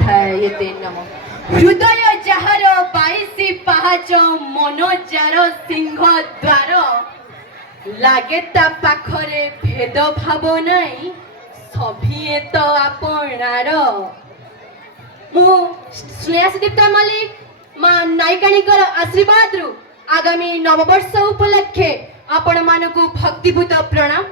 थाए ते नम हृदय जार बाईसी पाहाच मन जार सिंह द्वार लागे ता पाखरे भेद भाव नाई सभी तो आपणार मु स्नेहादीप्ता मल्लिक माँ नायिकाणीकर आशीर्वाद रु आगामी नववर्ष उपलक्षे आपण मानकु भक्तिभूत प्रणाम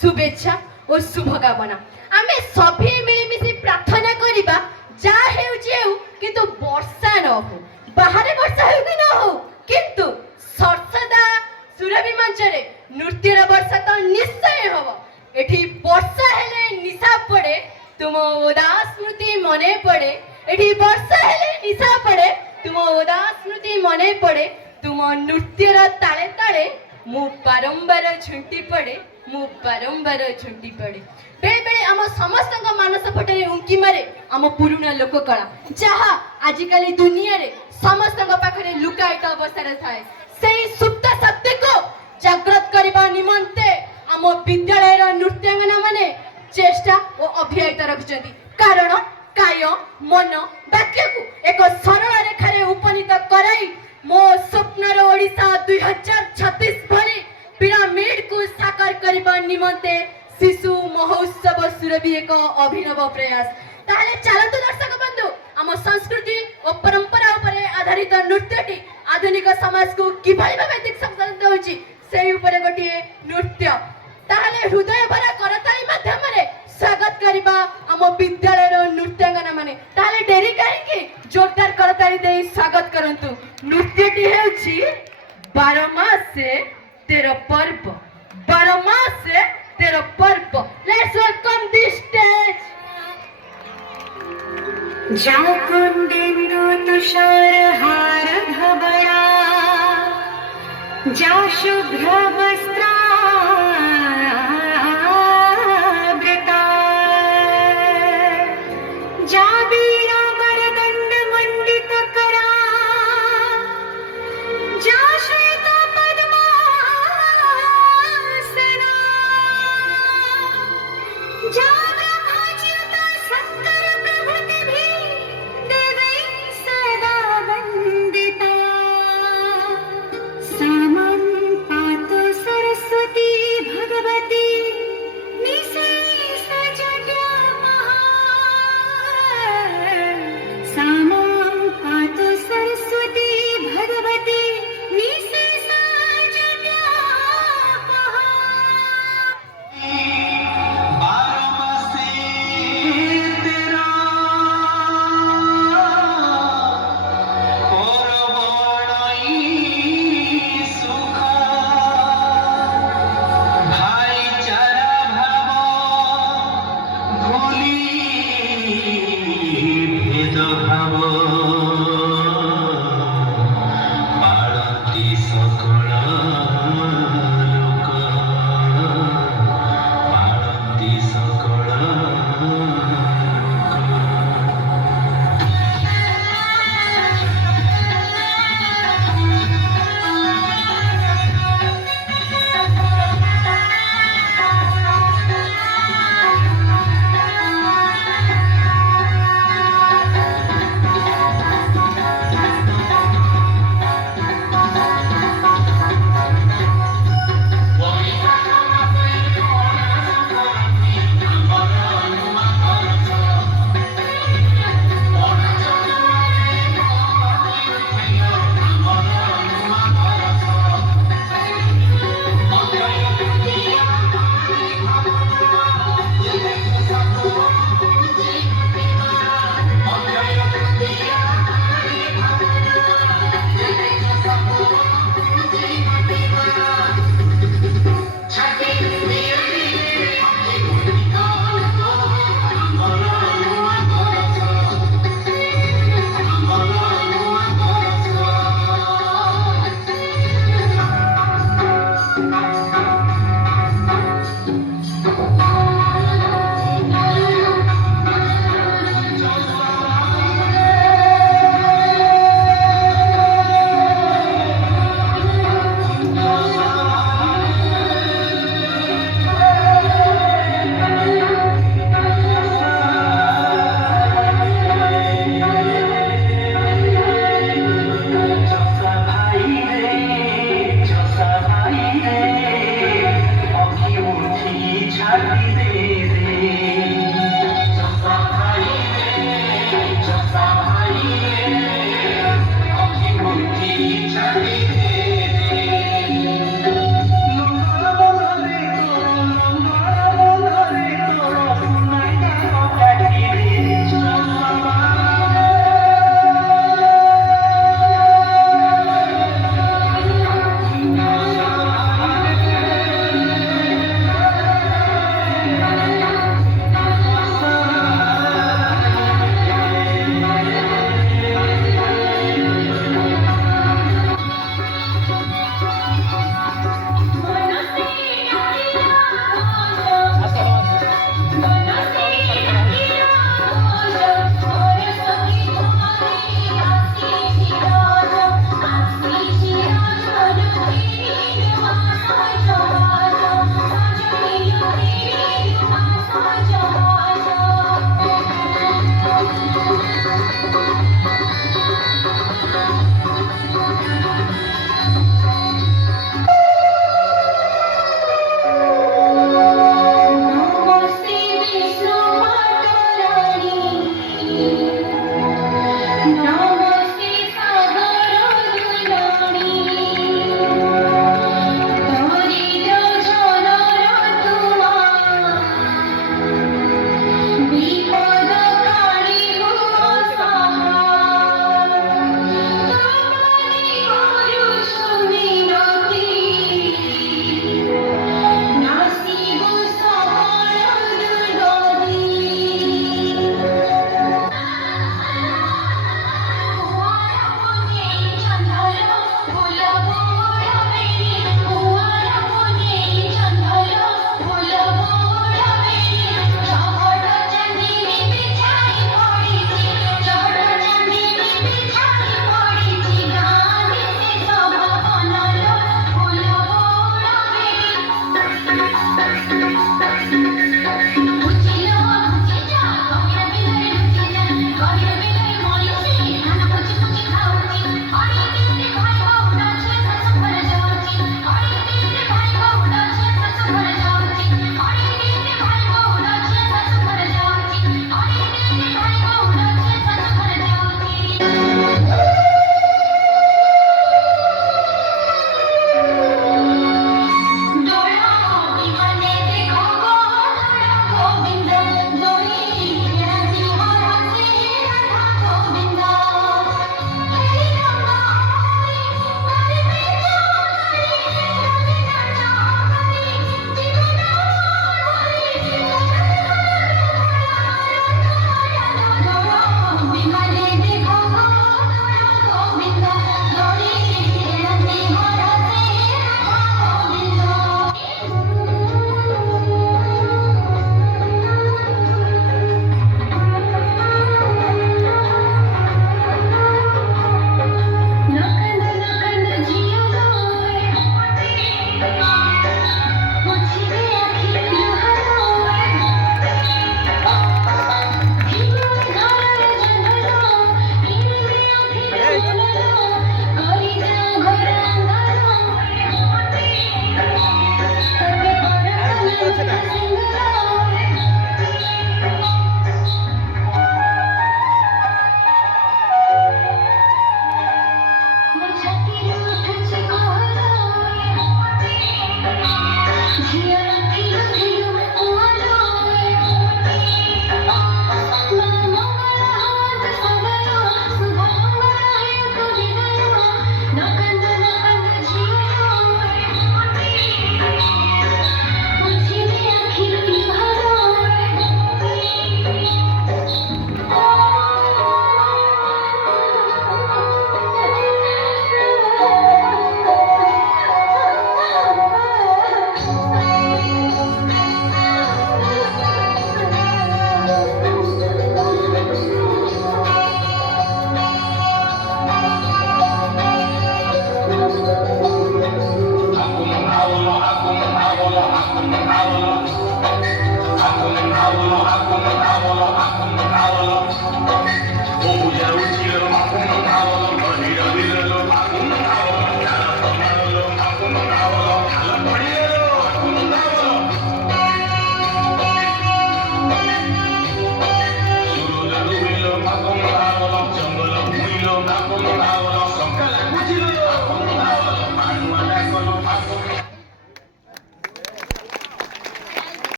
शुभेच्छा और शुभकामना आमे सभी मिलिमिशि प्रार्थना करिबा जा हेउची हेउ किंतु वर्षा न हो बाहर वर्षा हेउ कि न हो किंतु सरसदा सुरभि मंचरे नृत्यर वर्षा तो निश्चय हो एठी वर्षा हेले निशा पड़े तुम उदास स्मृति मने पड़े एठी वर्षा हेले निशा पड़े तुम उदास स्मृति मने पड़े तुम नृत्यर ताले ताले मु बारंबार झुंटी पड़े मु बारंबार झुंटी पड़े बेले बेले आम समस्त मानस पटरे उंकी मारे आम पुरुणा लोक कला जहा आजिकाली दुनिया रे समस्त पाखरे लुकायित अवस्था थाए सेही सुप्त सत्य को जागृत करबा निमंते आम विद्यालय रो नृत्यांगना माने चेष्टा और अभियायित रखचंती कारण काय मन वाक्य को एक सरल रेखा रे उपनीत कराई मो स्वप्नर ओडिसा 2036 भली पिरामिड को साकार करबा निमंते शिशु महोत्सव सुरभि एक अभिनव प्रयास ताले चलतु दर्शक बंधु आम संस्कृति और परंपरा उपरे आधारित नृत्यटी आधुनिक समाज को किभली भाबे दिक्संत होची सेही उपरे गोटिए नृत्य ताले हृदय भरा करताली माध्यम रे स्वागत करिबा आम विद्यालय रो नृत्यांगना माने ताले डेरी काहेकि जोरदार करताली दे स्वागत करंतु नृत्यटी हेउची 12 मास से 13 पर्व 12 मास से 13 पर्व लेट्स वेलकम दिस स्टेज जा कुंदेन्दु तुषार हार धवला जा शुभ्र वस्त्र